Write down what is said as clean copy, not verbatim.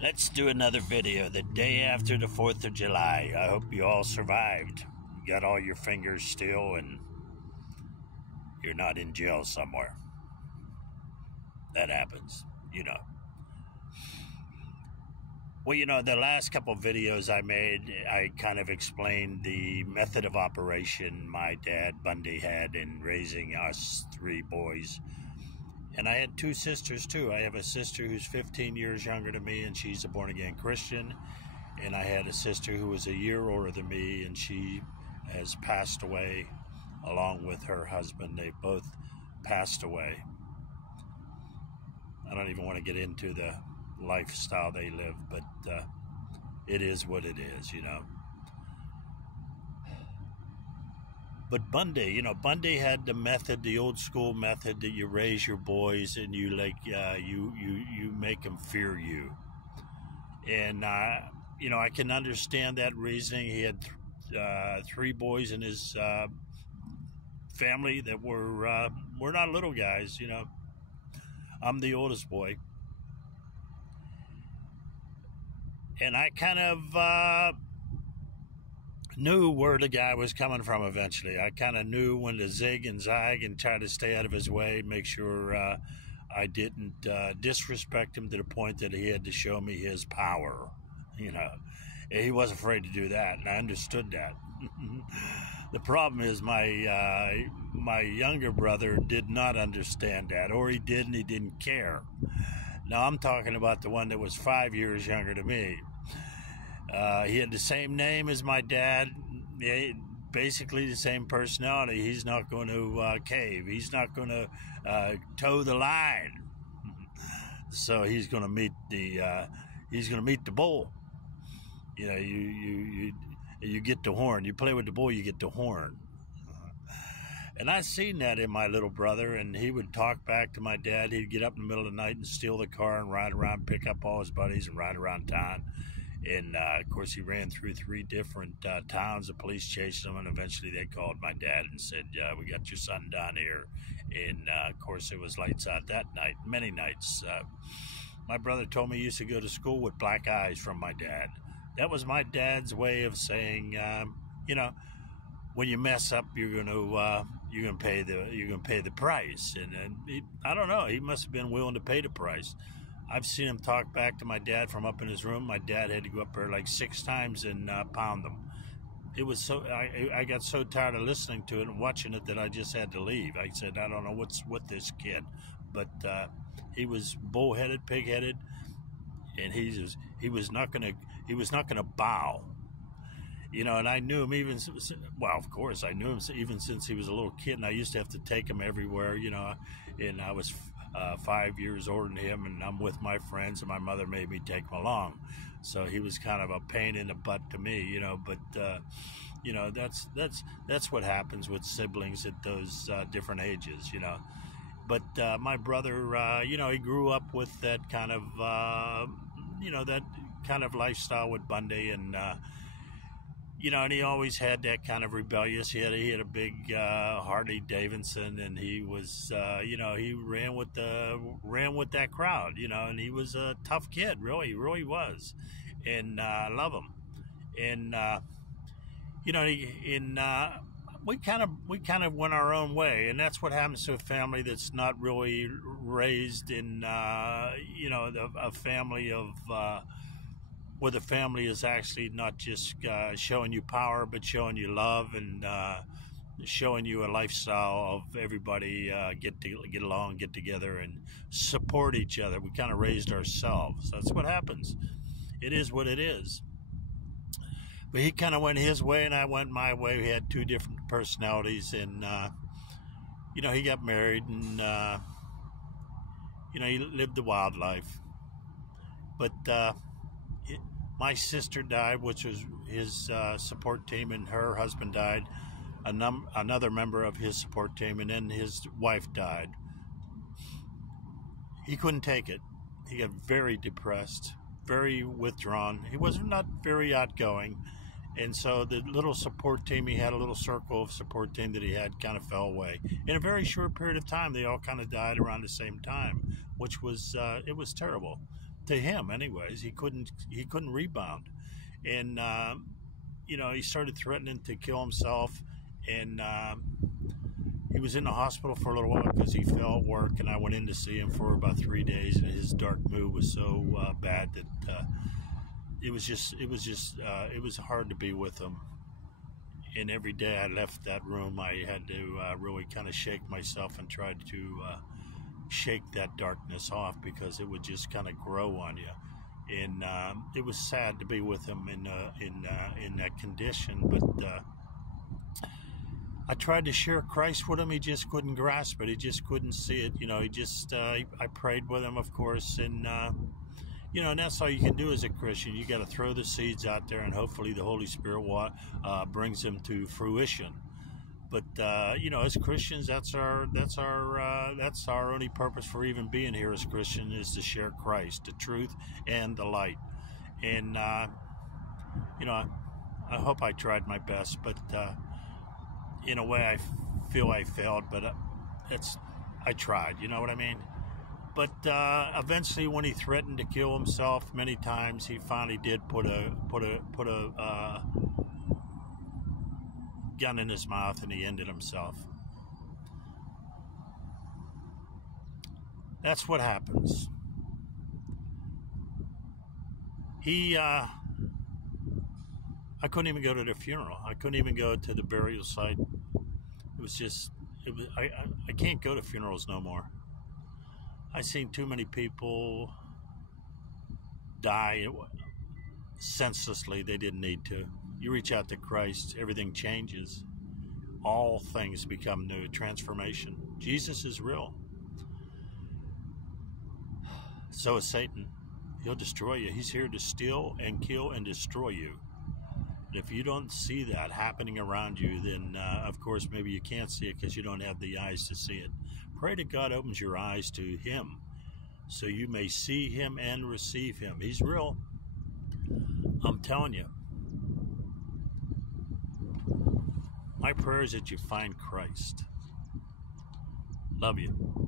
Let's do another video the day after the 4th of July. I hope you all survived. You got all your fingers still and you're not in jail somewhere. That happens, you know. Well, you know, the last couple of videos I made, I kind of explained the method of operation my dad, Bundy, had in raising us 3 boys. And I had 2 sisters, too. I have a sister who's 15 years younger than me, and she's a born-again Christian. And I had a sister who was a year older than me, and she has passed away along with her husband. They both passed away. I don't even want to get into the lifestyle they live, but it is what it is, you know. But Bundy, you know, Bundy had the method, the old school method that you raise your boys and you you make them fear you. And you know, I can understand that reasoning. He had 3 boys in his family that were not little guys, you know. I'm the oldest boy. And I kind of knew where the guy was coming from eventually. I kind of knew when to zig and zag and try to stay out of his way, make sure I didn't disrespect him to the point that he had to show me his power, you know. He wasn't afraid to do that, and I understood that. The problem is my younger brother did not understand that, or he did and he didn't care. Now, I'm talking about the one that was 5 years younger than me. He had the same name as my dad, basically the same personality. He's not going to cave. He's not going to toe the line. So he's going to meet the bull. You know, you get the horn. You play with the bull, you get the horn. And I seen that in my little brother, and he would talk back to my dad. He'd get up in the middle of the night and steal the car and ride around, pick up all his buddies and ride around town. And, of course, he ran through 3 different towns. The police chased him, and eventually they called my dad and said, we got your son down here. And, of course, it was lights out that night, many nights. My brother told me he used to go to school with black eyes from my dad. That was my dad's way of saying, you know, when you mess up, you're gonna pay the price. And I don't know. He must have been willing to pay the price. I've seen him talk back to my dad from up in his room. My dad had to go up there like 6 times and pound them. It was so I got so tired of listening to it and watching it that I just had to leave. I said, I don't know what's with this kid, but he was bullheaded, pig-headed, and he was not gonna bow. You know, and I knew him of course, I knew him even since he was a little kid, and I used to have to take him everywhere, you know, and I was 5 years older than him, and I'm with my friends, and my mother made me take him along. So he was kind of a pain in the butt to me, you know, but, you know, that's what happens with siblings at those different ages, you know. But my brother, you know, he grew up with that kind of, you know, that kind of lifestyle with Bundy, and, you know, and he always had that kind of rebellious. He had a big Harley Davidson, and he was, you know, he ran with that crowd, you know, and he was a tough kid, really was, and I love him, and you know, we kind of went our own way, and that's what happens to a family that's not really raised in, you know, a family of. Where the family is actually not just showing you power, but showing you love and showing you a lifestyle of everybody get along, get together, and support each other. We kind of raised ourselves. That's what happens. It is what it is. But he kind of went his way, and I went my way. We had 2 different personalities, and you know, he got married, and you know, he lived the wild life. But my sister died, which was his support team, and her husband died. Another member of his support team, and then his wife died. He couldn't take it. He got very depressed, very withdrawn. He was not very outgoing. And so the little support team, he had a little circle of support team that he had, kind of fell away. In a very short period of time, they all kind of died around the same time, which was, it was terrible. to him, anyways. He couldn't rebound, and he started threatening to kill himself, and he was in the hospital for a little while because he fell at work, and I went in to see him for about 3 days, and his dark mood was so bad that it was hard to be with him. And every day I left that room, I had to really kind of shake myself and try to shake that darkness off, because it would just kind of grow on you. And it was sad to be with him in that condition, but I tried to share Christ with him. He just couldn't grasp it. He just couldn't see it. I prayed with him, of course, and and that's all you can do as a Christian. You got to throw the seeds out there, and hopefully the Holy Spirit brings them to fruition. But as Christians, that's our only purpose for even being here as Christians, is to share Christ, the truth, and the light. And I hope I tried my best, but in a way, I feel I failed. But I tried. You know what I mean? But eventually, when he threatened to kill himself many times, he finally did put a gun in his mouth, and he ended himself. That's what happens. I couldn't even go to the funeral. I couldn't even go to the burial site. I can't go to funerals no more. I've seen too many people die senselessly. They didn't need to. You reach out to Christ, everything changes. All things become new. Transformation. Jesus is real. So is Satan. He'll destroy you. He's here to steal and kill and destroy you. And if you don't see that happening around you, then of course maybe you can't see it because you don't have the eyes to see it. Pray that God opens your eyes to him, so you may see him and receive him. He's real. I'm telling you. My prayer is that you find Christ. Love you.